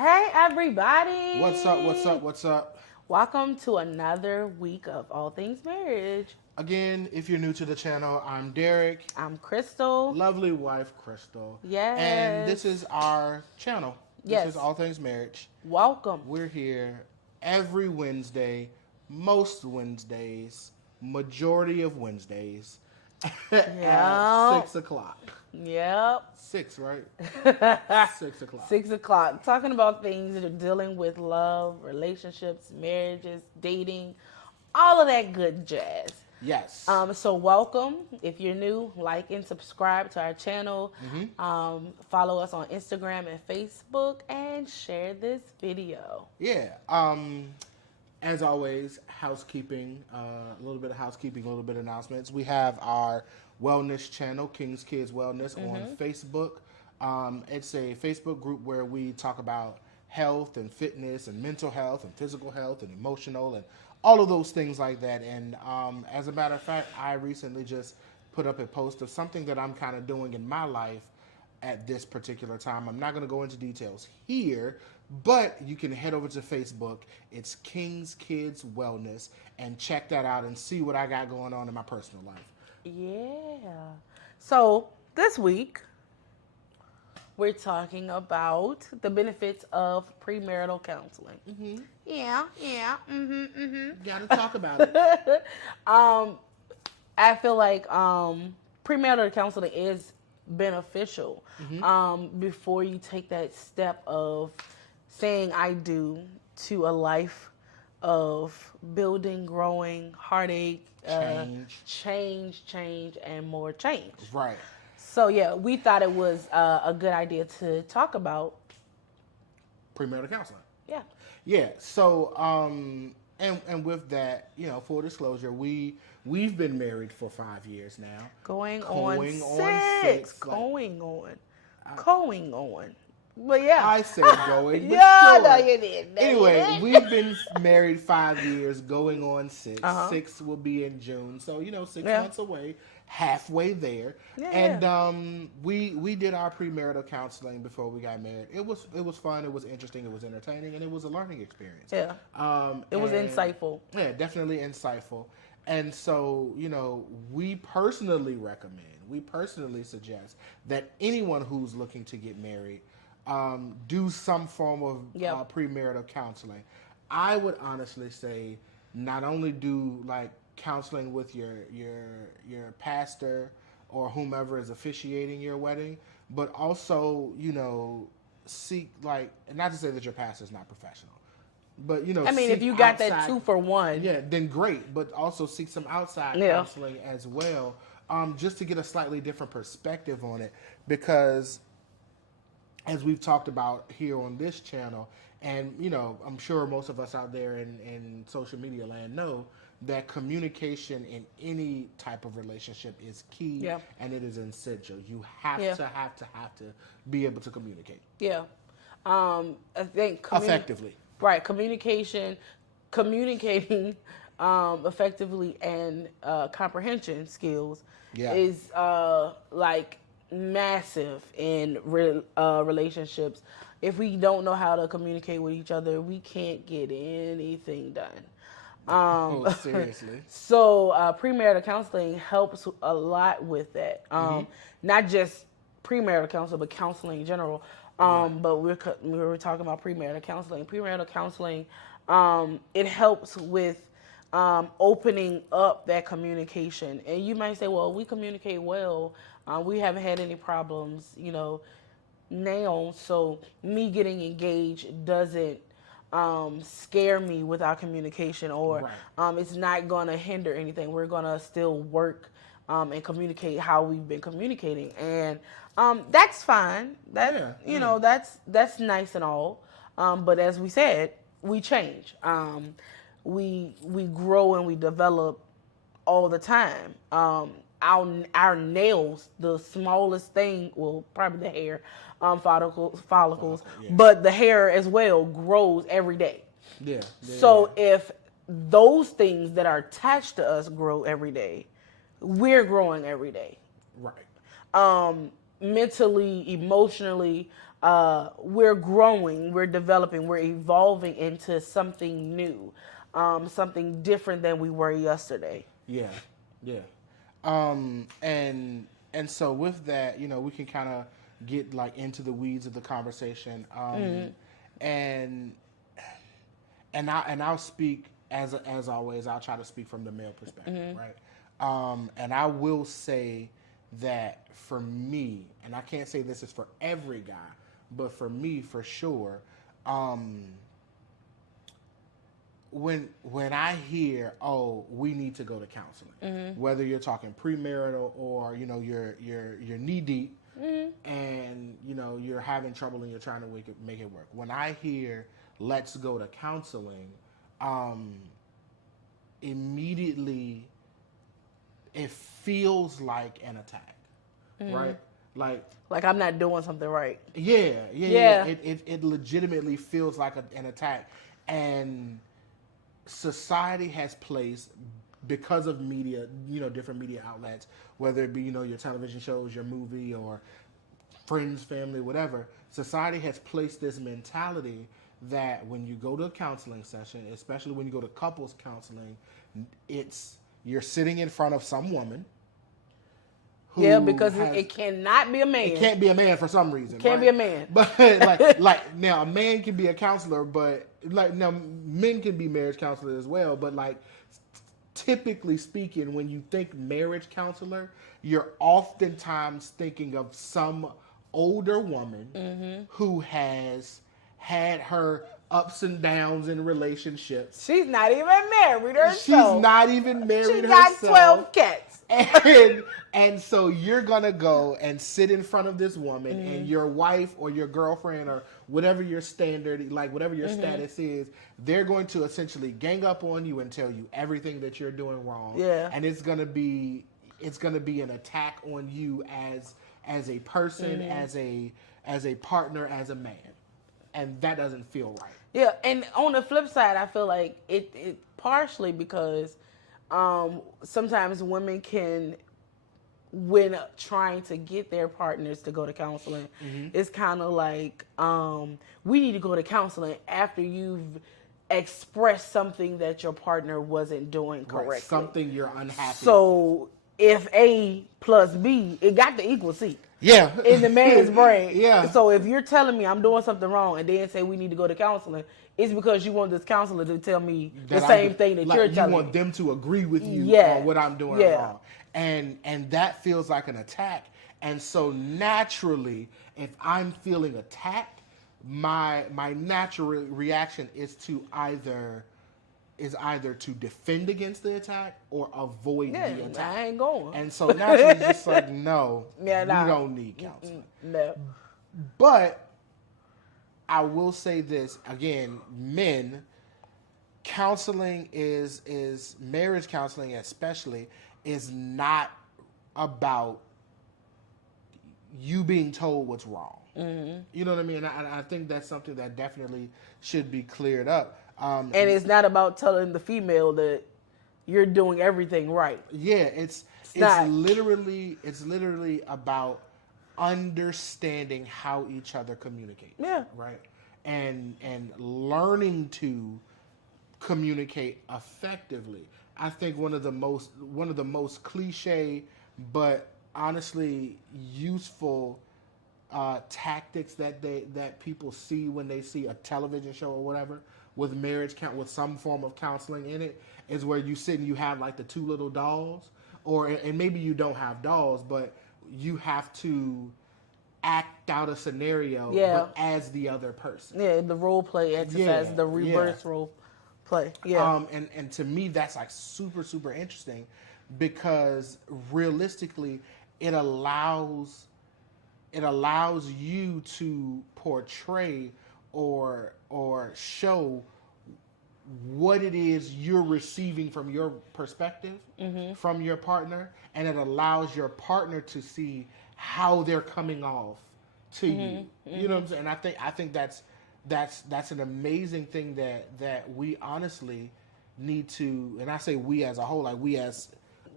Hey everybody! What's up? What's up? What's up? Welcome to another week of All Things Marriage. Again, if you're new to the channel, I'm Derek. I'm Crystal. Lovely wife, Crystal. And Yes. this is our channel. This is Yes. All Things Marriage. Welcome. We're here every Wednesday, most Wednesdays, majority of Wednesdays at Yep. 6 o'clock. Yep. 6, right? 6 o'clock. 6 o'clock. Talking about things that are dealing with love, relationships, marriages, dating, all of that good jazz. Yes. So welcome. If you're new, like and subscribe to our channel. Follow us on Instagram and Facebook and share this video. Yeah. As always, housekeeping, a little bit of housekeeping, a little bit of announcements. We have our wellness channel, King's Kids Wellness, on Facebook. It's a Facebook group where we talk about health and fitness and mental health and physical health and emotional and all of those things like that. And as a matter of fact, I recently just put up a post of something that I'm kind of doing in my life at this particular time. I'm not going to go into details here, but you can head over to Facebook. It's King's Kids Wellness and check that out and see what I got going on in my personal life. Yeah. So this week, we're talking about the benefits of premarital counseling. Mm-hmm. Yeah. Got to talk about it. I feel like premarital counseling is beneficial before you take that step of saying I do to a life of building, growing, heartache, change, and more change. Right. So yeah, we thought it was a good idea to talk about Premarital counseling. Yeah. Yeah. So, and with that, full disclosure, we've been married for 5 years now. Going on on six, six. like- Going on. But yeah. I said going, but Yeah, sure. no, you did. No, you Anyway, didn't. we've been married 5 years, going on 6. 6 will be in June, so 6 Yeah. months away, halfway there. Yeah, And we did our premarital counseling before we got married. It was fun, it was interesting, it was entertaining, and it was a learning experience. Yeah. It was and- insightful. Yeah, definitely insightful. And so, we personally suggest that anyone who's looking to get married do some form of premarital counseling. I would honestly say not only do like counseling with your pastor or whomever is officiating your wedding, but also seek, like, not to say that your pastor's not professional, but I mean, if you got that 2 for 1. yeah, then great. But also seek some outside counseling as well, just to get a slightly different perspective on it. Because as we've talked about here on this channel, and I'm sure most of us out there in social media land know that communication in any type of relationship is key, and it is essential. You have to be able to communicate. Yeah. I think Effectively. Right, communicating effectively and comprehension skills is like massive in relationships. If we don't know how to communicate with each other, we can't get anything done. Seriously. So premarital counseling helps a lot with that. Not just premarital counseling, but counseling in general. But we were talking about premarital counseling. Premarital counseling, it helps with opening up that communication. And you might say, well, we communicate well. We haven't had any problems, now. So me getting engaged doesn't scare me with our communication, or it's not going to hinder anything. We're going to still work and communicate how we've been communicating. And that's fine. That's nice and all. But as we said, we change. We grow and we develop all the time. Our nails, the smallest thing, well, probably the hair, follicles, but the hair as well grows every day. So if those things that are attached to us grow every day, we're growing every day. Right. Mentally, emotionally, we're growing, we're developing, we're evolving into something new, something different than we were yesterday. Yeah, yeah. And so with that, we can kind of get like into the weeds of the conversation. And I'll speak as always. I'll try to speak from the male perspective, right? And I will say that for me, and I can't say this is for every guy, but for me, for sure, when I hear, oh, we need to go to counseling, whether you're talking premarital or you're knee deep, and you're having trouble and you're trying to make it work. When I hear let's go to counseling, immediately it feels like an attack, right? Like I'm not doing something right. Yeah. It legitimately feels like an attack, and society has placed, because of media, different media outlets, whether it be your television shows, your movie, or friends, family, whatever. Society has placed this mentality that when you go to a counseling session, especially when you go to couples counseling, you're sitting in front of some woman. Because it cannot be a man. It can't be a man for some reason. Can't be a man. But like now, a man can be a counselor, but like now, men can be marriage counselors as well. But like, typically speaking, when you think marriage counselor, you're oftentimes thinking of some older woman who has had her ups and downs in relationships. She's not even married herself. She's not even married herself. She got 12 cats. And so you're going to go and sit in front of this woman, and your wife or your girlfriend or whatever your standard, like whatever your status is, they're going to essentially gang up on you and tell you everything that you're doing wrong. Yeah. And it's going to be an attack on you as a person, as a partner, as a man. And that doesn't feel right. Yeah, and on the flip side, I feel like it partially because sometimes women can, when trying to get their partners to go to counseling, it's kind of like we need to go to counseling after you've expressed something that your partner wasn't doing correctly. Right, something you're unhappy So if A plus B, it got to equal C. Yeah. In the man's brain. Yeah. So if you're telling me I'm doing something wrong and then say we need to go to counseling, it's because you want this counselor to tell me the same thing that you're telling me. You want them to agree with you on what I'm doing wrong. And that feels like an attack. And so naturally, if I'm feeling attacked, my natural reaction is to either to defend against the attack or avoid the attack. I ain't going. And so naturally, it's just like, no, we don't need counseling. No. But I will say this, again, men, counseling is marriage counseling especially, is not about you being told what's wrong. You know what I mean? I think that's something that definitely should be cleared up. And it's not about telling the female that you're doing everything right. Yeah, it's literally about understanding how each other communicate. Yeah. Right. And learning to communicate effectively. I think one of the most cliche but honestly useful tactics that people see when they see a television show or whatever with with some form of counseling in it is where you sit and you have like the two little dolls, and maybe you don't have dolls, but you have to act out a scenario but as the other person. Yeah, the role play exercise, the reverse role play. Yeah. And to me that's like super, super interesting because realistically it allows you to portray or show what it is you're receiving from your perspective, from your partner, and it allows your partner to see how they're coming off to you. You know what I'm saying? And I think that's an amazing thing that we honestly need to, and I say we as a whole, like we as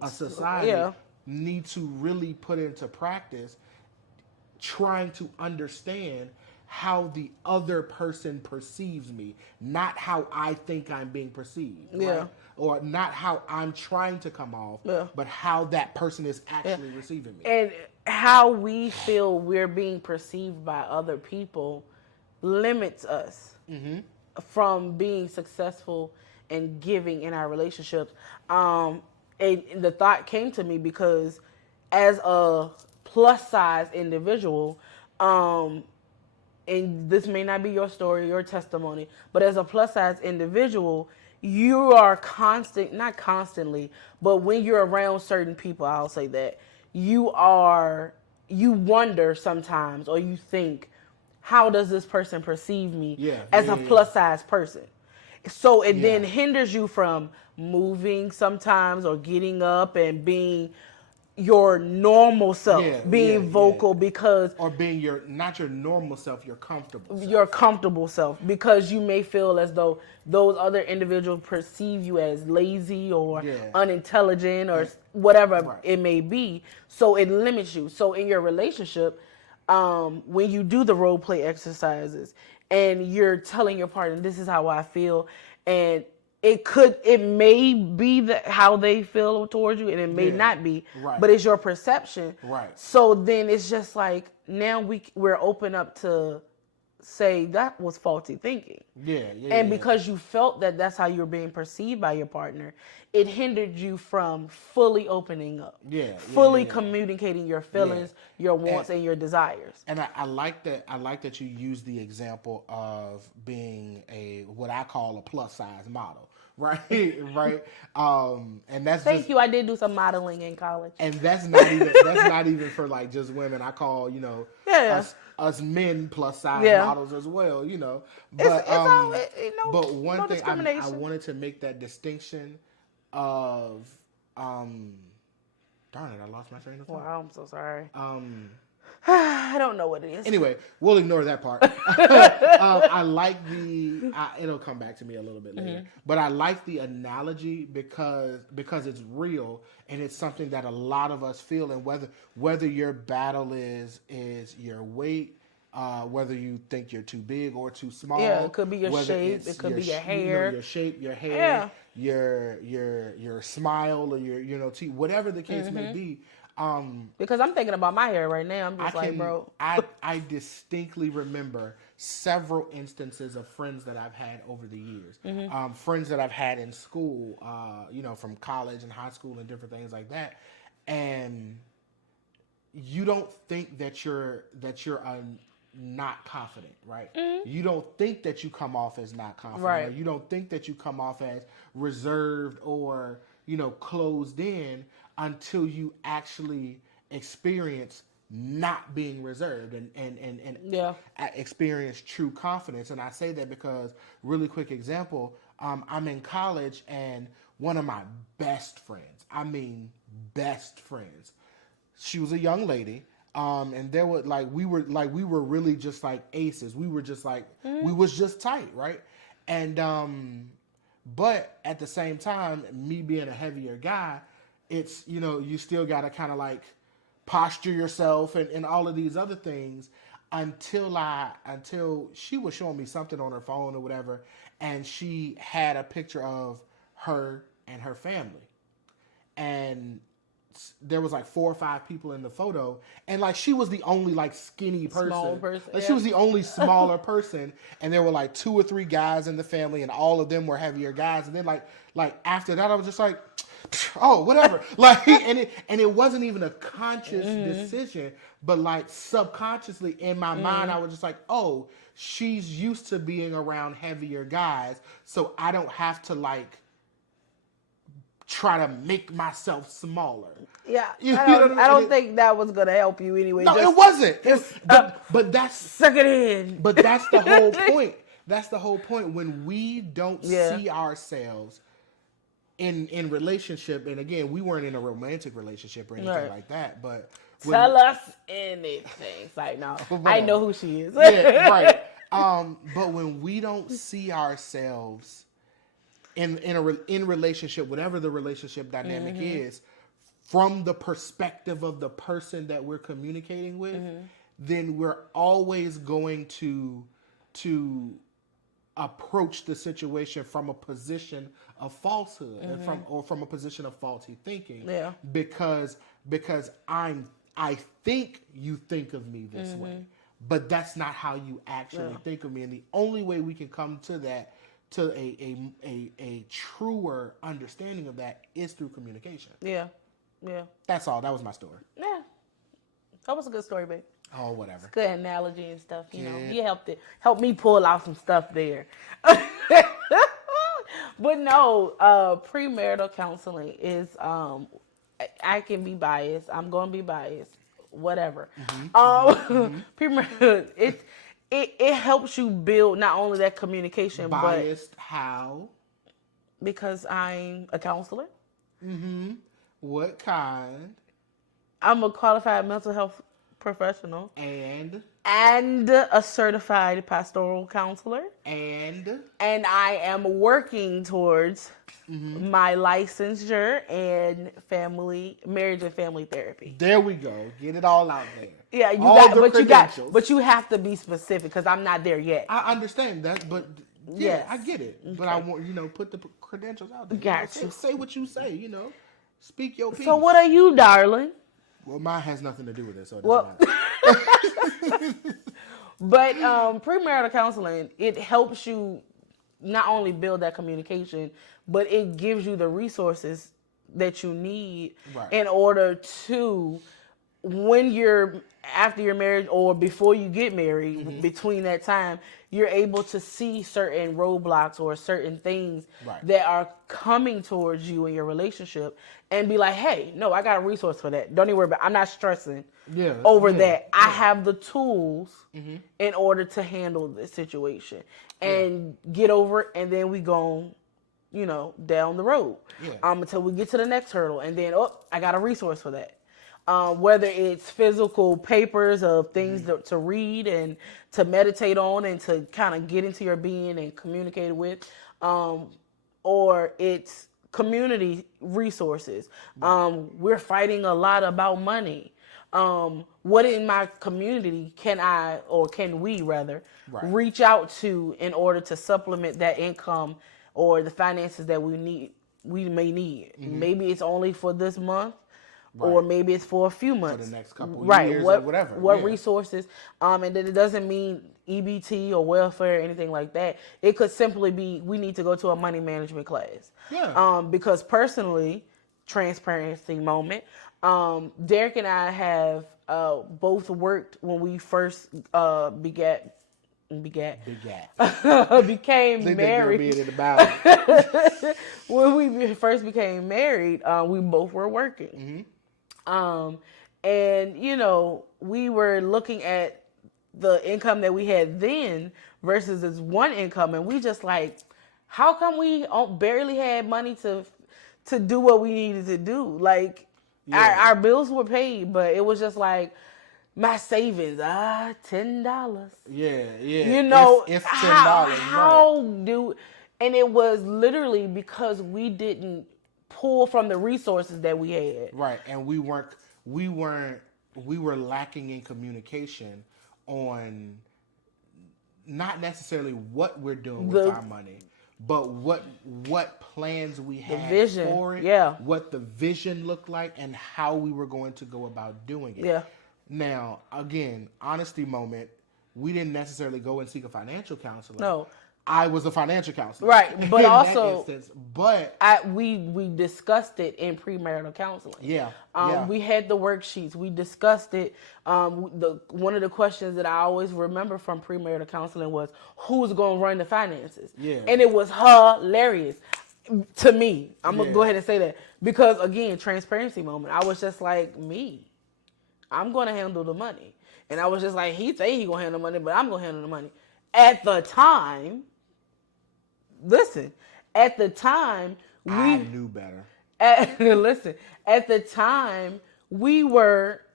a society need to really put into practice, trying to understand how the other person perceives me, not how I think I'm being perceived, Yeah. right? Or not how I'm trying to come off, Yeah. but how that person is actually receiving me. And how we feel we're being perceived by other people limits us from being successful and giving in our relationships. And the thought came to me because as a plus size individual, and this may not be your story, your testimony, but as a plus size individual, you are not constantly, but when you're around certain people, I'll say that, you wonder sometimes, or you think, how does this person perceive me as a plus size person? So it then hinders you from moving sometimes, or getting up and being your normal self, being vocal, because or being not your normal self, your comfortable self. Your comfortable self, because you may feel as though those other individuals perceive you as lazy or unintelligent or whatever it may be. So it limits you. So in your relationship, when you do the role play exercises and you're telling your partner, this is how I feel, and it may be how they feel towards you, and it may not be, but it's your perception. Right. So then it's just like, now we're open up to say that was faulty thinking. And because you felt that that's how you're being perceived by your partner, it hindered you from fully opening up. Fully communicating your feelings, your wants, and your desires. And I like that. I like that you use the example of being what I call a plus size model. Right. And that's Thank you. I did do some modeling in college. And that's not even for like just women. I call, us men plus size models as well, But but one thing I wanted to make that distinction of darn it, I lost my train of thought. Wow, I'm so sorry. I don't know what it is. Anyway, we'll ignore that part. I like it'll come back to me a little bit later. But I like the analogy because it's real, and it's something that a lot of us feel. And whether your battle is your weight, whether you think you're too big or too small. Yeah, it could be your shape. It could be your hair. Your shape, your hair, your smile, or your teeth, whatever the case may be. Because I'm thinking about my hair right now. I'm just bro. I distinctly remember several instances of friends that I've had over the years. Friends that I've had in school, from college and high school and different things like that. And you don't think that you're not confident, right? You don't think that you come off as not confident. Right. Or you don't think that you come off as reserved or, closed in, until you actually experience not being reserved and experience true confidence. And I say that because, really quick example, I'm in college, and one of my best friends, she was a young lady, and there were we were really just like aces. We were just like we was just tight, right? And but at the same time, me being a heavier guy, it's, you still got to kind of like posture yourself and all of these other things until she was showing me something on her phone or whatever, and she had a picture of her and her family. And there was like 4 or 5 people in the photo, and like she was the only like skinny person. Small person. Like she was the only smaller person, and there were like 2 or 3 guys in the family, and all of them were heavier guys. And then like after that, I was just like, oh, whatever. And it wasn't even a conscious decision, but like subconsciously in my mind, I was just like, oh, she's used to being around heavier guys, so I don't have to like try to make myself smaller. Yeah, I don't think that was gonna help you anyway. No, it wasn't. But that's suck it in. But that's the whole point. That's the whole point. When we don't see ourselves in relationship, and again, we weren't in a romantic relationship or anything like that. But tell us anything. It's like, no, I know who she is. Yeah, right. But when we don't see ourselves in relationship, whatever the relationship dynamic is, from the perspective of the person that we're communicating with, then we're always going to approach the situation from a position of falsehood and from a position of faulty thinking. Yeah. Because I think you think of me this way, but that's not how you actually think of me. And the only way we can come to that, to a truer understanding of that, is through communication. Yeah. Yeah. That's all. That was my story. Yeah. That was a good story, babe. Oh, whatever. Good analogy and stuff, you know. Yeah. You helped me pull out some stuff there. But no, premarital counseling is I can be biased. I'm gonna be biased. Whatever. Premarital, it helps you build not only that communication, Biased how? Because I'm a counselor. What kind? I'm a qualified mental health professional. And a certified pastoral counselor. And I am working towards my licensure in marriage and family therapy. there we go. Get it all out there. Yeah, but you have to be specific because I'm not there yet. I understand that, but Yes. I get it. Okay. But I want put the credentials out there. Got you. Say what you say. Speak your piece. So what are you, darling? Well, mine has nothing to do with it, so it doesn't matter. But premarital counseling, it helps you not only build that communication, but it gives you the resources that you need in order to, after you're married or before you get married, between that time, you're able to see certain roadblocks or certain things that are coming towards you in your relationship and be like, hey, no, I got a resource for that. Don't even worry about it. I'm not stressing over that. I have the tools in order to handle this situation and get over it, and then we go, down the road until we get to the next hurdle. And then, I got a resource for that. Whether it's physical papers of things to read and to meditate on and to kind of get into your being and communicate with, or it's community resources. We're fighting a lot about money. What in my community can we reach out to in order to supplement that income or the finances that we may need? Maybe it's only for this month. Or maybe it's for a few months. For the next couple of years or whatever. What resources. And then it doesn't mean EBT or welfare or anything like that. It could simply be we need to go to a money management class. Yeah. Because personally, transparency moment, Derek and I have both worked when we first became married. When we first became married, we both were working. And we were looking at the income that we had then versus this one income, and we just like, how come we barely had money to do what we needed to do? Like, our bills were paid, but it was just like, my savings, $10. Yeah. If $10. How and it was literally because we didn't pull from the resources that we had. Right, and we were lacking in communication on not necessarily what we're doing with our money, but what plans we had for it, what the vision looked like, and how we were going to go about doing it. Yeah. Now, again, honesty moment, we didn't necessarily go and seek a financial counselor. No. I was a financial counselor. Right, but also, we discussed it in premarital counseling. We had the worksheets. We discussed it. One of the questions that I always remember from premarital counseling was, who's going to run the finances? Yeah. And it was hilarious to me. I'm going to go ahead and say that. Because, again, transparency moment. I was just like, I'm going to handle the money. And I was just like, he say he going to handle the money, but I'm going to handle the money. At the time, I knew better. At the time,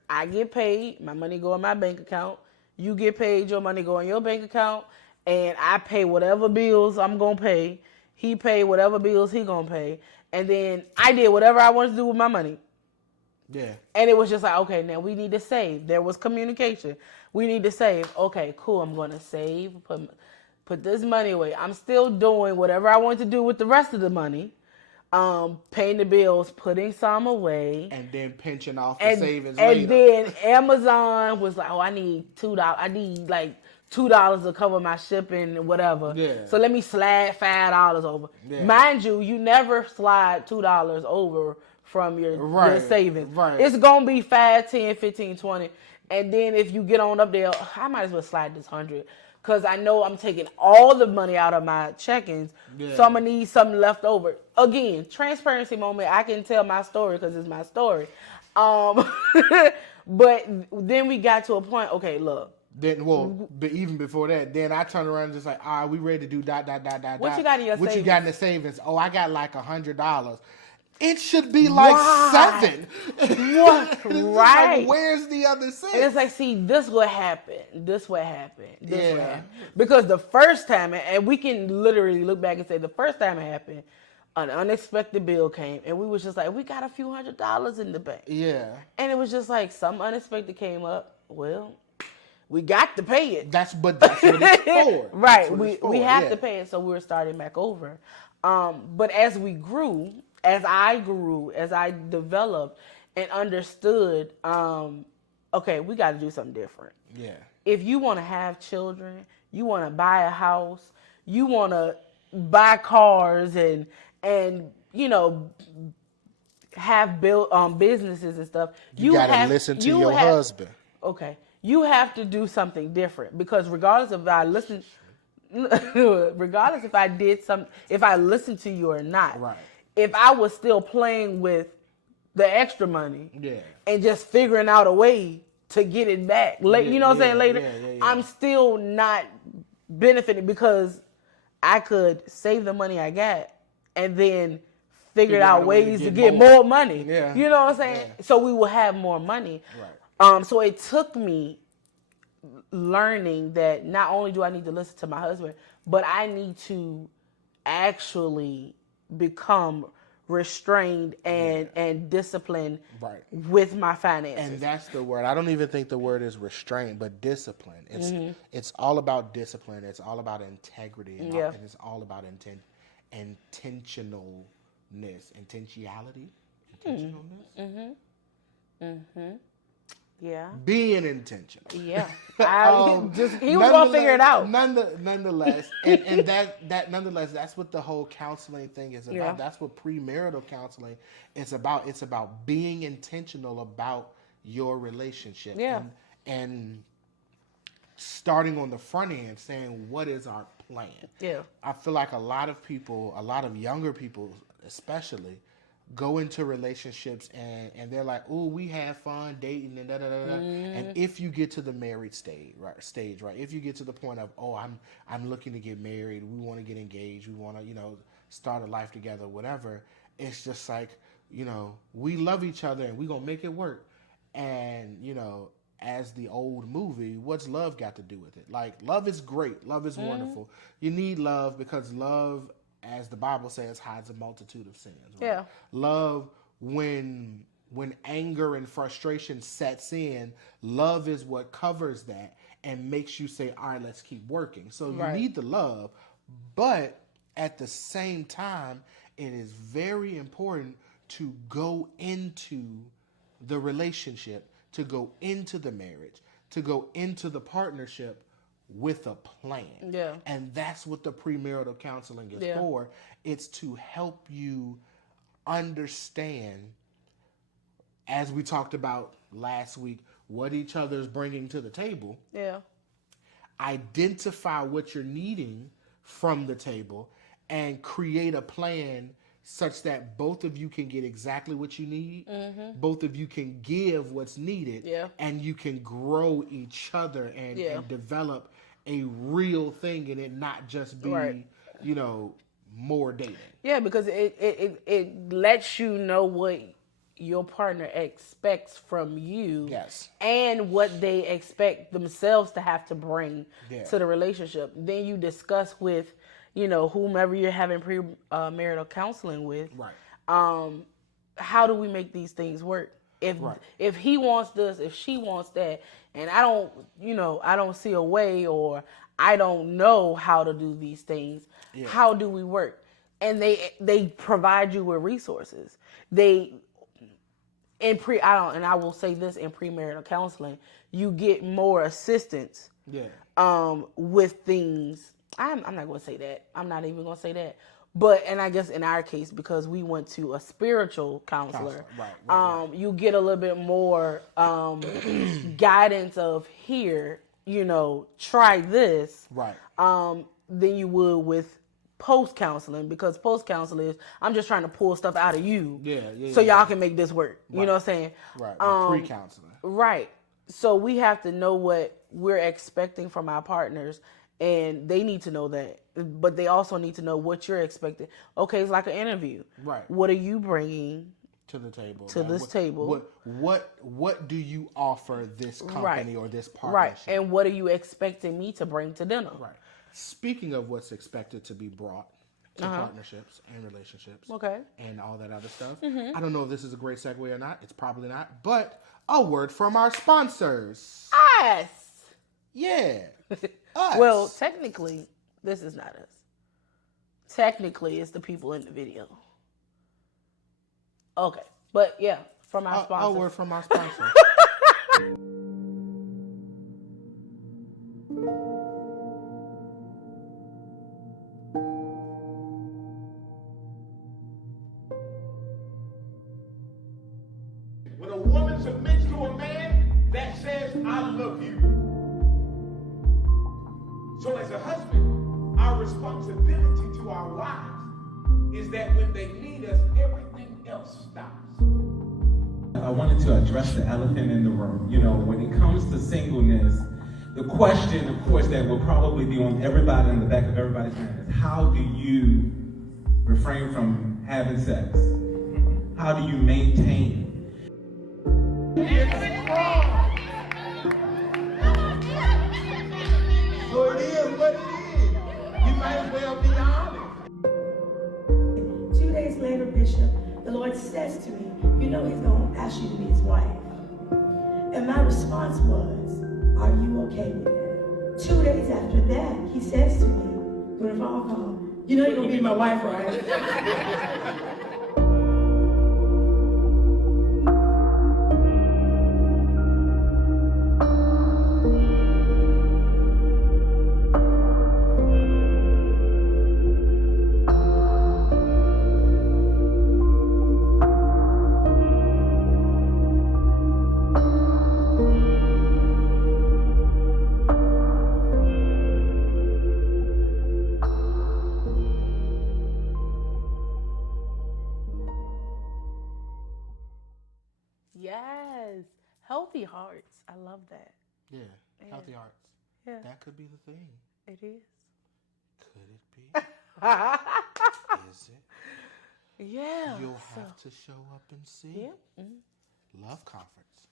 I get paid, my money go in my bank account, you get paid, your money go in your bank account, and I pay whatever bills I'm going to pay, he pay whatever bills he going to pay, and then I did whatever I wanted to do with my money. Yeah. And it was just like, okay, now we need to save. There was communication. We need to save. Okay, cool. I'm going to save, put this money away. I'm still doing whatever I want to do with the rest of the money. Paying the bills, putting some away. And then pinching off the savings and later. then Amazon was like, oh, I need $2. I need like $2 to cover my shipping and whatever. Yeah. So let me slide $5 over. Yeah. Mind you never slide $2 over from your savings. Right. It's gonna be 5, 10, 15, 20. And then if you get on up there, I might as well slide this 100. Because I know I'm taking all the money out of my check-ins. Yeah. So I'm going to need something left over. Again, transparency moment. I can tell my story because it's my story. But then we got to a point, okay, look. Then, but even before that, then I turned around and just like, all right, we ready to do dot. What you got in your savings? What you got in the savings? Oh, I got like $100. It should be like 7. What? Right. Like, where's the other 6? And it's like, see, this what happened. This what happened. Because the first time, and we can literally look back and say the first time it happened, an unexpected bill came, and we was just like, we got a few $100s in the bank. Yeah. And it was just like, something unexpected came up. Well, we got to pay it. That's what it's for. Right. We have to pay it, so we were starting back over. But as we grew, as I developed and understood, okay, we got to do something different. Yeah. If you want to have children, you want to buy a house, you want to buy cars and have built businesses and stuff. You got to listen to your husband. Okay. You have to do something different because regardless if I listened to you or not, right. If I was still playing with the extra money and just figuring out a way to get it back, you know what I'm saying, later, I'm still not benefiting because I could save the money I got and then figure out ways to get more money. Yeah. You know what I'm saying? Yeah. So we will have more money. Right. So it took me learning that not only do I need to listen to my husband, but I need to actually become restrained and disciplined with my finances. And that's the word. I don't even think the word is restraint, but discipline. It's all about discipline. It's all about integrity. And it's all about intentionalness. Intentionality? Intentionalness? Yeah. Being intentional. Yeah. He was gonna figure it out. Nonetheless, and that nonetheless, that's what the whole counseling thing is about. Yeah. That's what premarital counseling is about. It's about being intentional about your relationship. Yeah. And starting on the front end, saying what is our plan. Yeah. I feel like a lot of people, a lot of younger people especially, go into relationships and they're like, oh, we have fun dating and da-da-da-da. And if you get to the married stage, right? If you get to the point of, oh, I'm looking to get married, we want to get engaged, we want to, start a life together, whatever. It's just like, we love each other and we're going to make it work. And, as the old movie, what's love got to do with it? Like, love is great. Love is wonderful. You need love because love, as the Bible says, hides a multitude of sins. Right? Yeah. Love, when anger and frustration sets in, love is what covers that and makes you say, all right, let's keep working. So you need the love, but at the same time, it is very important to go into the relationship, to go into the marriage, to go into the partnership with a plan. Yeah. And that's what the premarital counseling is for. It's to help you understand, as we talked about last week, what each other's bringing to the table. Yeah. Identify what you're needing from the table and create a plan such that both of you can get exactly what you need, both of you can give what's needed, and you can grow each other and develop a real thing and it not just be, more dating. Yeah, because it lets you know what your partner expects from you and what they expect themselves to have to bring to the relationship. Then you discuss with whomever you're having premarital counseling with, how do we make these things work? If he wants this, if she wants that, and I don't see a way, or I don't know how to do these things, how do we work? And they provide you with resources. I will say this, in premarital counseling, you get more assistance. With things. I'm not going to say that. I'm not even going to say that. But, and I guess in our case, because we went to a spiritual counselor, you get a little bit more guidance of, here, try this, than you would with post counseling, because post counseling is, I'm just trying to pull stuff out of you, so y'all can make this work. You know what I'm saying? Pre counseling. Right. So we have to know what we're expecting from our partners, and they need to know that, but they also need to know what you're expecting. Okay, it's like an interview. What are you bringing to the table? This table. What do you offer this company or this partnership? And what are you expecting me to bring to dinner? Speaking of what's expected to be brought to partnerships and relationships, and all that other stuff, I don't know if this is a great segue or not. It's probably not, but a word from our sponsors. Us. Yeah. Us. Well, technically, this is not us. Technically, it's the people in the video. Okay. But yeah, from our sponsors. A word from our sponsors. When a woman submits to a man that says, I love you. So as a husband, our responsibility to our wives is that when they need us, everything else stops. I wanted to address the elephant in the room. When it comes to singleness, the question, of course, that will probably be on everybody in the back of everybody's mind is, how do you refrain from having sex? How do you maintain? So it is what it is. You might as well be honest. 2 days later, Bishop, the Lord says to me, he's going to ask you to be his wife. And my response was, are you okay with that? 2 days after that, he says to me, when a phone call, you're going to be my wife, right? Yes. Healthy hearts. I love that. Yeah. Healthy hearts. Yeah. That could be the thing. It is. Could it be? Is it? Yeah. You'll have to show up and see. Yeah. Mm-hmm. Love Conference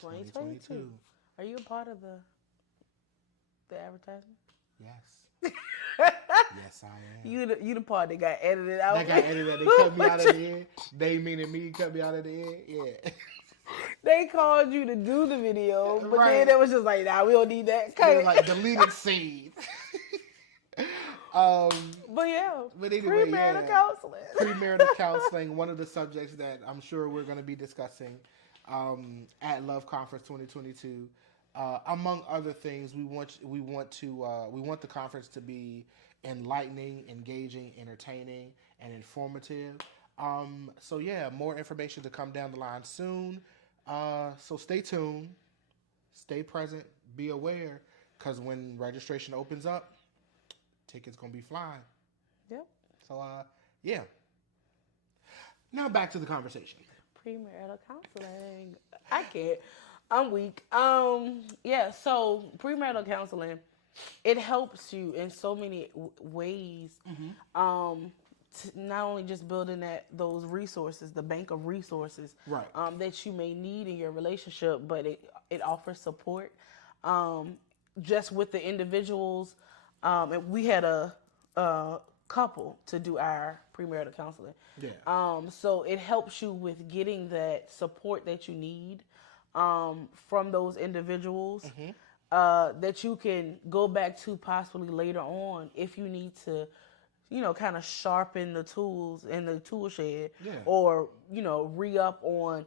2022. Are you a part of the advertisement? Yes. Yes, I am. You the part that got edited out. That got edited. They cut me out of the end. They meaning me cut me out of the end. Yeah. They called you to do the video, but then it was just like, nah, we don't need that. Cut it. Like deleted scene. But anyway, premarital counseling. Premarital counseling, one of the subjects that I'm sure we're going to be discussing at Love Conference 2022. Among other things, we want the conference to be enlightening, engaging, entertaining, and informative. So yeah, more information to come down the line soon. So stay tuned, stay present, be aware, because when registration opens up, tickets gonna be flying. Yep. So yeah. Now back to the conversation. Premarital counseling. I can't. I'm weak. Yeah. So premarital counseling, it helps you in so many ways. Mm-hmm. Not only just building those resources, the bank of resources, right, that you may need in your relationship, but it offers support. Just with the individuals, and we had a couple to do our premarital counseling. Yeah. So it helps you with getting that support that you need from those individuals that you can go back to possibly later on if you need to, kind of sharpen the tools in the tool shed, Yeah. or re-up on.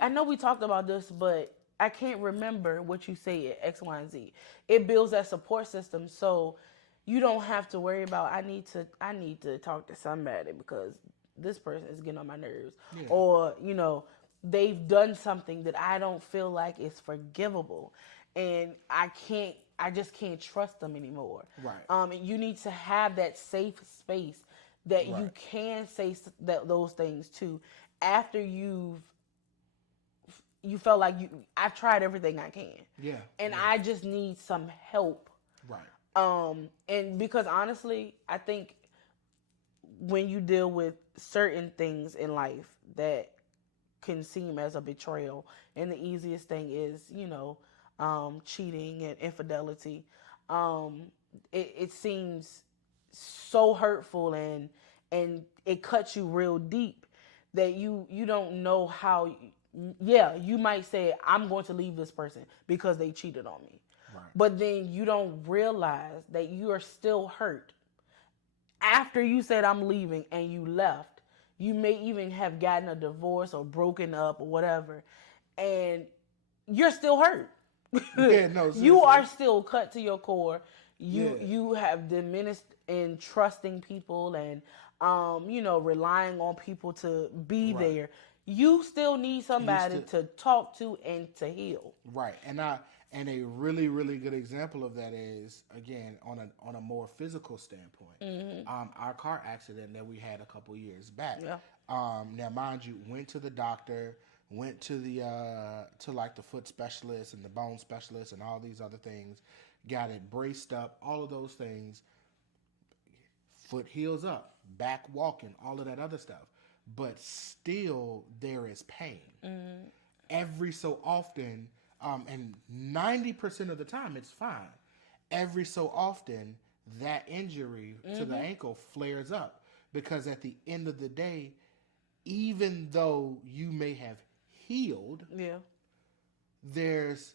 I know we talked about this, but I can't remember what you said. X, Y, and Z. It builds that support system, so you don't have to worry about I need to talk to somebody because this person is getting on my nerves, or they've done something that I don't feel like is forgivable, and I just can't trust them anymore. Right. And you need to have that safe space that you Right. can say those things to after you felt like I've tried everything I can. Yeah. And Yeah. I just need some help. Right. And because honestly, I think when you deal with certain things in life that can seem as a betrayal, and the easiest thing is, cheating and infidelity, it seems so hurtful, and it cuts you real deep that you don't know how. Yeah, you might say I'm going to leave this person because they cheated on me. Right. But then you don't realize that you are still hurt. After you said I'm leaving and you left, you may even have gotten a divorce or broken up or whatever, and you're still hurt. Yeah, no, You seriously. are still cut to your core. Yeah. You have diminished in trusting people and relying on people to be Right. there. You still need somebody to talk to and to heal. Right. And a really, really good example of that is, again, on a more physical standpoint, our car accident that we had a couple years back. Yeah. Now, mind you, went to the doctor, went to the the foot specialist and the bone specialist and all these other things, got it braced up, all of those things. Foot heals up, back walking, all of that other stuff. But still, there is pain. Every so often, and 90% of the time, it's fine. Every so often, that injury to the ankle flares up, because at the end of the day, even though you may have healed, Yeah. there's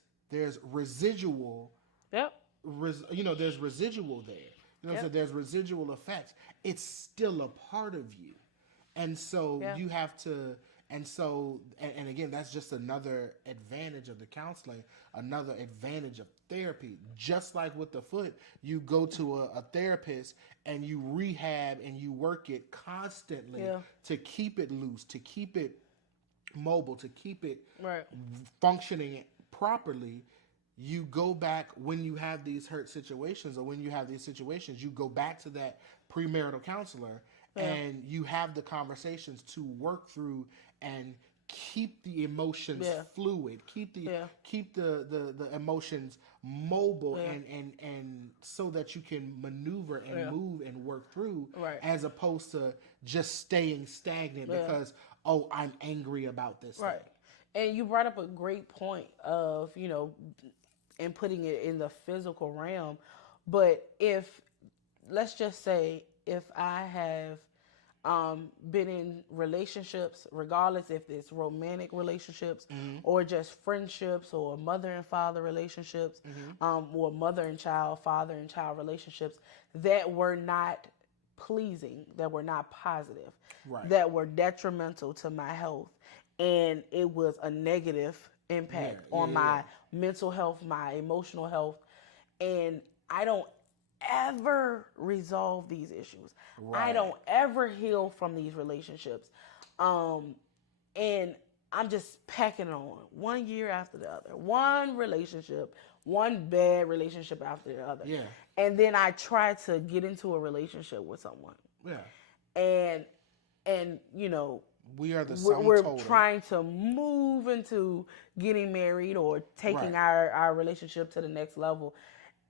residual. Yep. There's residual there. So there's residual effects. It's still a part of you. And so you have to, and again, that's just another advantage of the counseling, another advantage of therapy. Just like with the foot, you go to a therapist and you rehab and you work it constantly to keep it loose, to keep it mobile, to keep it functioning properly. You go back when you have these hurt situations, or when you have these situations, you go back to that premarital counselor and you have the conversations to work through and keep the emotions fluid, keep the emotions mobile, and so that you can maneuver and move and work through, as opposed to just staying stagnant because I'm angry about this thing. And you brought up a great point of and putting it in the physical realm. But let's just say if I have been in relationships, regardless if it's romantic relationships or just friendships or mother and father relationships, or mother and child, father and child relationships that were not pleasing, that were not positive, that were detrimental to my health, and it was a negative impact on my mental health, my emotional health, and I don't ever resolve these issues. I don't ever heal from these relationships. And I'm just packing on 1 year after the other, one relationship, one bad relationship after the other. Yeah. And then I try to get into a relationship with someone. Yeah. And we are the sum we're total. trying to move into getting married or taking our relationship to the next level.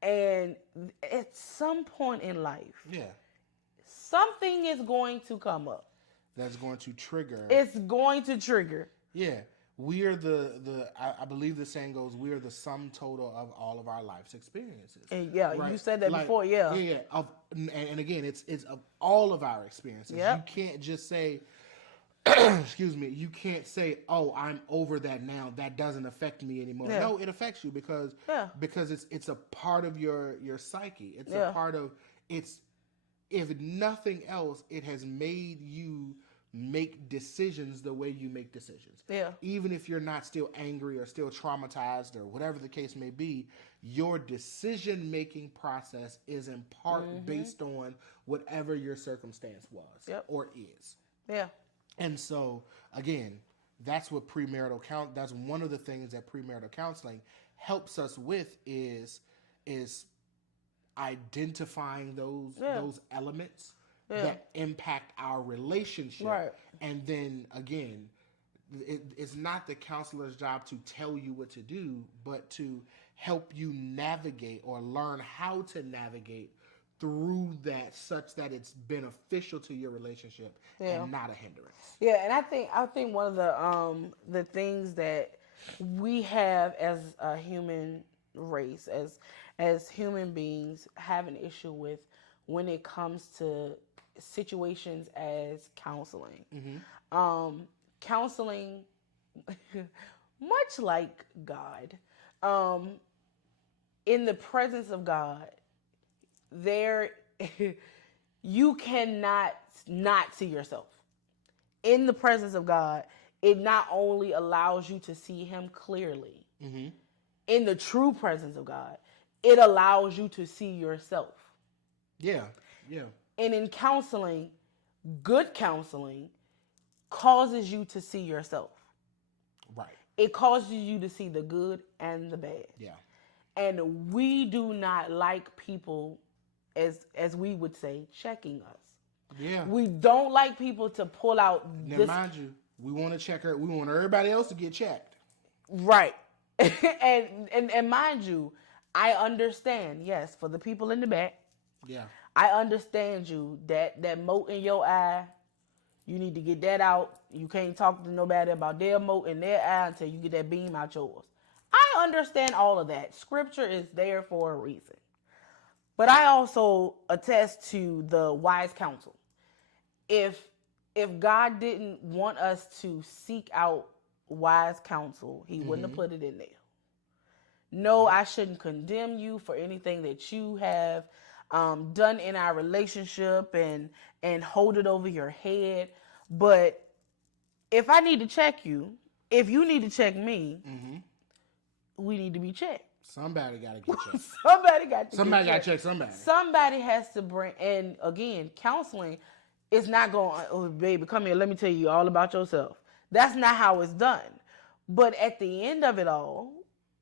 And at some point in life, something is going to come up. That's going to trigger. It's going to trigger. Yeah. We are I believe the saying goes, we are the sum total of all of our life's experiences. And you said that before, yeah. Yeah. And again, it's of all of our experiences. Yep. You can't just say, excuse me, you can't say, oh, I'm over that now. That doesn't affect me anymore. Yeah. No, it affects you because it's a part of your psyche. It's a part of if nothing else, it has made you make decisions the way you make decisions. Yeah. Even if you're not still angry or still traumatized or whatever the case may be, your decision-making process is in part based on whatever your circumstance was or is. Yeah. And so, again, that's what that's one of the things that premarital counseling helps us with is identifying those elements that impact our relationship. Right. And then again, it's not the counselor's job to tell you what to do, but to help you navigate or learn how to navigate through that such that it's beneficial to your relationship and not a hindrance. Yeah, and I think one of the things that we have as a human race, as human beings, have an issue with when it comes to situations as counseling. Counseling, much like God, in the presence of God, you cannot not see yourself. In the presence of God, it not only allows you to see him clearly, in the true presence of God, it allows you to see yourself. Yeah. And in counseling, good counseling causes you to see yourself. Right. It causes you to see the good and the bad. Yeah. And we do not like people, as we would say, checking us. Yeah. We don't like people to pull out Now, mind you, we want to check her. We want everybody else to get checked. Right. and mind you, I understand, yes, for the people in the back. Yeah. I understand you, that mote in your eye, you need to get that out. You can't talk to nobody about their mote in their eye until you get that beam out yours. I understand all of that. Scripture is there for a reason. But I also attest to the wise counsel. If God didn't want us to seek out wise counsel, he wouldn't have put it in there. No, I shouldn't condemn you for anything that you have done in our relationship and hold it over your head. But if I need to check you, if you need to check me, we need to be checked. Somebody got to get checked. Somebody got to check somebody. Somebody has to bring, and again, counseling is not going, oh, baby, come here, let me tell you all about yourself. That's not how it's done. But at the end of it all,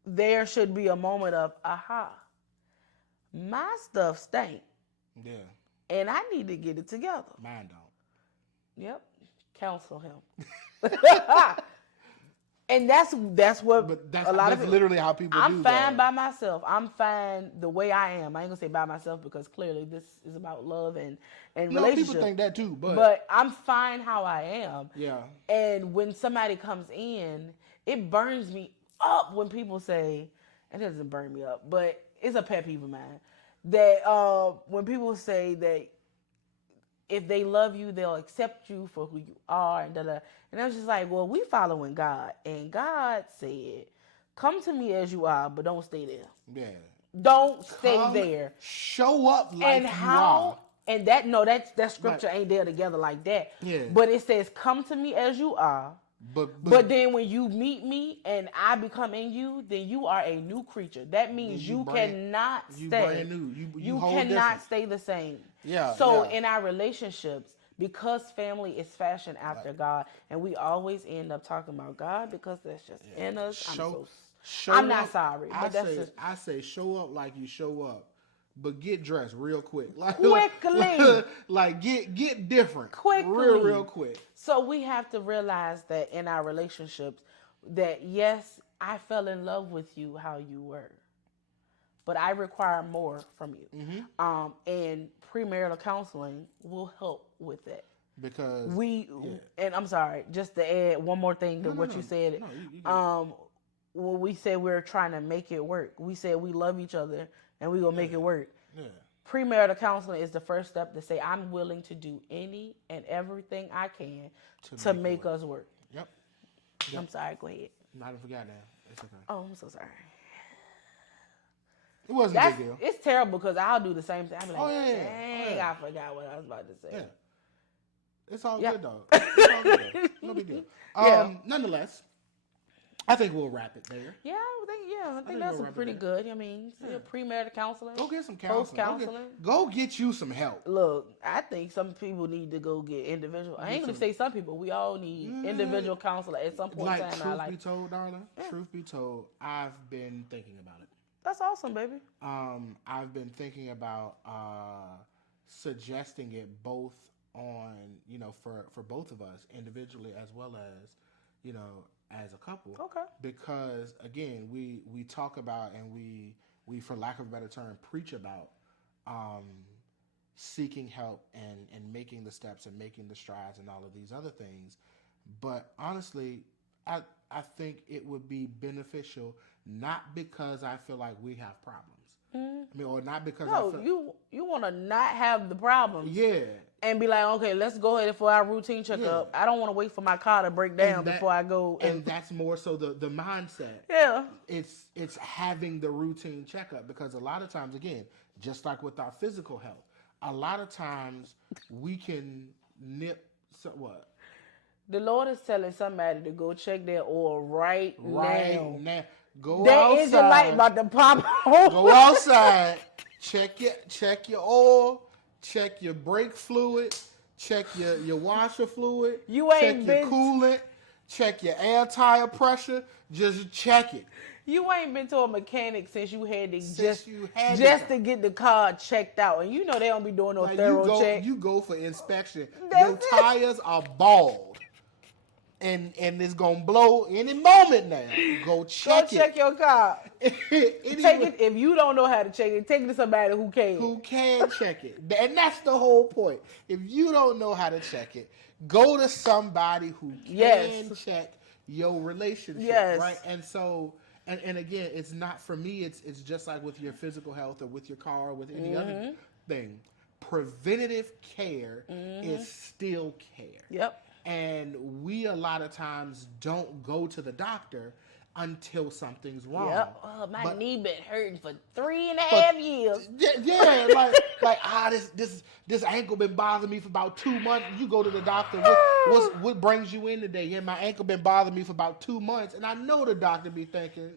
there should be a moment of, aha, my stuff stank. Yeah. And I need to get it together. Mine don't. Yep. Counsel him. And that's what a lot of people, literally how people do. I'm fine by myself. I'm fine the way I am. I ain't gonna say by myself because clearly this is about love and relationship. People think that too, but I'm fine how I am. Yeah. And when somebody comes in, it burns me up when people say, it doesn't burn me up, but it's a pet peeve of mine, that when people say that if they love you, they'll accept you for who you are, and da-da. And I was just like, well, we following God. And God said, come to me as you are, but don't stay there. Yeah. Don't stay there. Show up like you are. And that scripture ain't there together like that. Yeah. But it says, come to me as you are. But then when you meet me and I become in you, then you are a new creature. That means you cannot stay. You brand new. You cannot different. stay the same. Yeah. So in our relationships, because family is fashioned after God, and we always end up talking about God because that's just in us. I'm not sorry. But I say show up like you show up, but get dressed real quick. Quickly. Like get different. Quickly. Real quick. So we have to realize that in our relationships, that yes, I fell in love with you how you were, but I require more from you. And premarital counseling will help with that. because and I'm sorry, just to add one more thing to what you said. No, you got it. When we said we're trying to make it work, we said we love each other and we gonna make it work. Yeah. Premarital counseling is the first step to say I'm willing to do any and everything I can to make us work. Yep. I'm sorry, go ahead. I didn't forget that. It's okay. Oh, I'm so sorry. It wasn't a big deal. It's terrible because I'll do the same thing. I'll be like, dang, yeah. I forgot what I was about to say. Yeah. It's all Yeah. good, though. It's all good. No big deal. Yeah. Nonetheless, I think we'll wrap it there. I think think that's we'll wrap it pretty there. good. I mean, premarital counseling. Go get some counseling. Post-counseling. Go get you some help. Look, I think some people need to go get individual. I ain't gonna say some people. We all need individual counseling at some point in Like, time in our truth be life. told, darling, truth be told, I've been thinking about it. That's awesome, baby. I've been thinking about suggesting it both on, for both of us individually as well as, as a couple. Okay. Because again, we talk about and we for lack of a better term preach about seeking help and making the steps and making the strides and all of these other things. But honestly, I think it would be beneficial not because I feel like we have problems. I mean, or not because I feel you want to not have the problems. Yeah. And be like, okay, let's go ahead for our routine checkup. I don't want to wait for my car to break down before I go. And that's more so the mindset. Yeah. It's having the routine checkup, because a lot of times, again, just like with our physical health, a lot of times we can nip what? The Lord is telling somebody to go check their oil right now. Go There outside. is a light about to pop on. Go outside. Check your oil. Check your brake fluid. Check your washer fluid. You ain't check been your coolant. Check your air tire pressure. Just check it. You ain't been to a mechanic since you had to to get the car checked out, and you know they don't be doing no Like, thorough check. You go for inspection. That's Your it. tires are bald. And it's gonna blow any moment now. Go check Check your car. Take it. it. If you don't know how to check it, take it to somebody who can. Who can check it. And that's the whole point. If you don't know how to check it, go to somebody who can check your relationship. Yes. Right? And so, and again, it's not for me, it's just like with your physical health or with your car or with any other thing. Preventative care is still care. Yep. And we a lot of times don't go to the doctor until something's wrong. Yep. My knee been hurting for 3.5 years. Yeah, like this ankle been bothering me for about 2 months. You go to the doctor. What brings you in today? Yeah, my ankle been bothering me for about 2 months, and I know the doctor be thinking,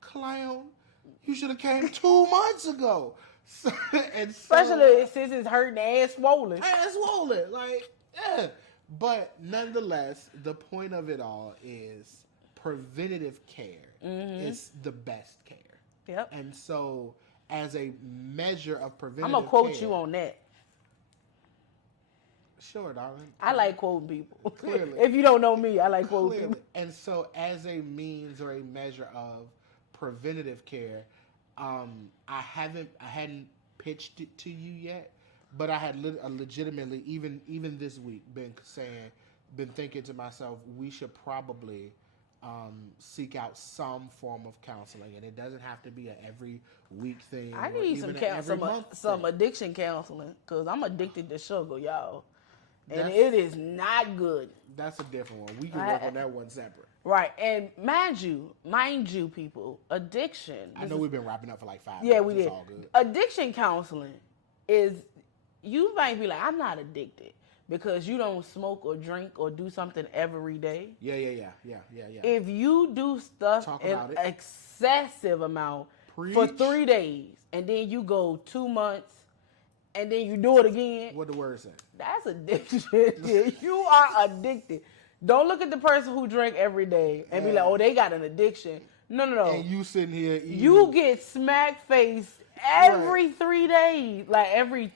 clown, you should have came 2 months ago. Especially since it's hurting and swollen. And swollen, like yeah. But nonetheless, the point of it all is preventative care is the best care. Yep. And so, as a measure of preventative I'm gonna quote care, you on that. Sure, darling. I like quoting people. Clearly. If you don't know me, I like quoting Clearly. people. And so, as a means or a measure of preventative care, I hadn't pitched it to you yet. But I had legitimately, even this week, been thinking to myself, we should probably seek out some form of counseling, and it doesn't have to be an every week thing. I or need even some an every month some thing. addiction counseling, because I'm addicted to sugar, y'all. And That's- it is not good. That's a different one. We can work on that one separate. Right. And mind you, people, addiction. I know we've been wrapping up for like 5 Yeah, minutes. we It's did. all good. Addiction counseling is, you might be like, I'm not addicted because you don't smoke or drink or do something every day. Yeah. If you do stuff Talk in about it. excessive amount for Preach. 3 days and then you go 2 months and then you do it again, What the word say? that's addiction. You are addicted. Don't look at the person who drink every day and be like, oh, they got an addiction. No. And you sitting here eating. You get smack faced every 3 days. Like every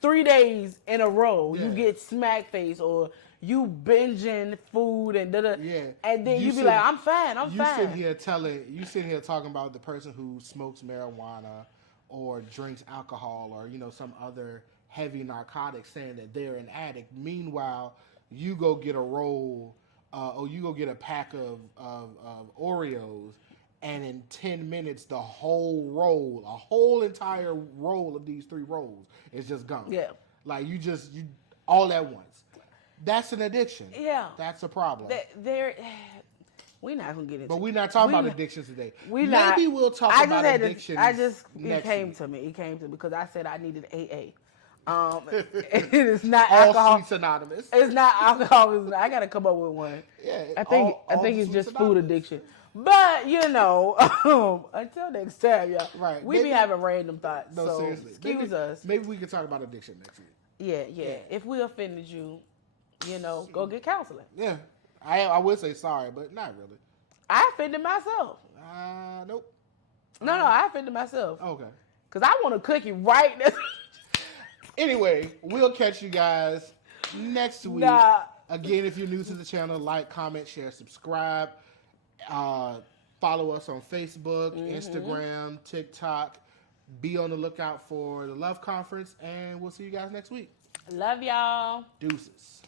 3 days in a row, you get smack face, or you binging food and da-da. Yeah. And then you be like, I'm fine. You sitting here talking about the person who smokes marijuana or drinks alcohol or some other heavy narcotics saying that they're an addict. Meanwhile, you go get a roll or you go get a pack of Oreos, and in 10 minutes, the whole entire roll of these 3 rolls is just gone. Yeah. Like you all at once. That's an addiction. Yeah. That's a problem. We're not gonna get into. But we're not talking about addictions today. Maybe We'll talk about addictions. It came to me because I said I needed AA. It is not All alcohol. Sweets Anonymous. It's not alcohol. I gotta come up with one. Yeah, I think it's just food addiction. But until next time, y'all. Right. We be having random thoughts. No, so seriously. Excuse us. Maybe we can talk about addiction next week. Yeah. If we offended you, go get counseling. Yeah. I would say sorry, but not really. I offended myself. Nope. No, I offended myself. Okay. Cause I want a cookie right now. Anyway, we'll catch you guys next week. Again, if you're new to the channel, like, comment, share, subscribe. Follow us on Facebook, Instagram, TikTok. Be on the lookout for the Love Conference, and we'll see you guys next week. Love y'all. Deuces.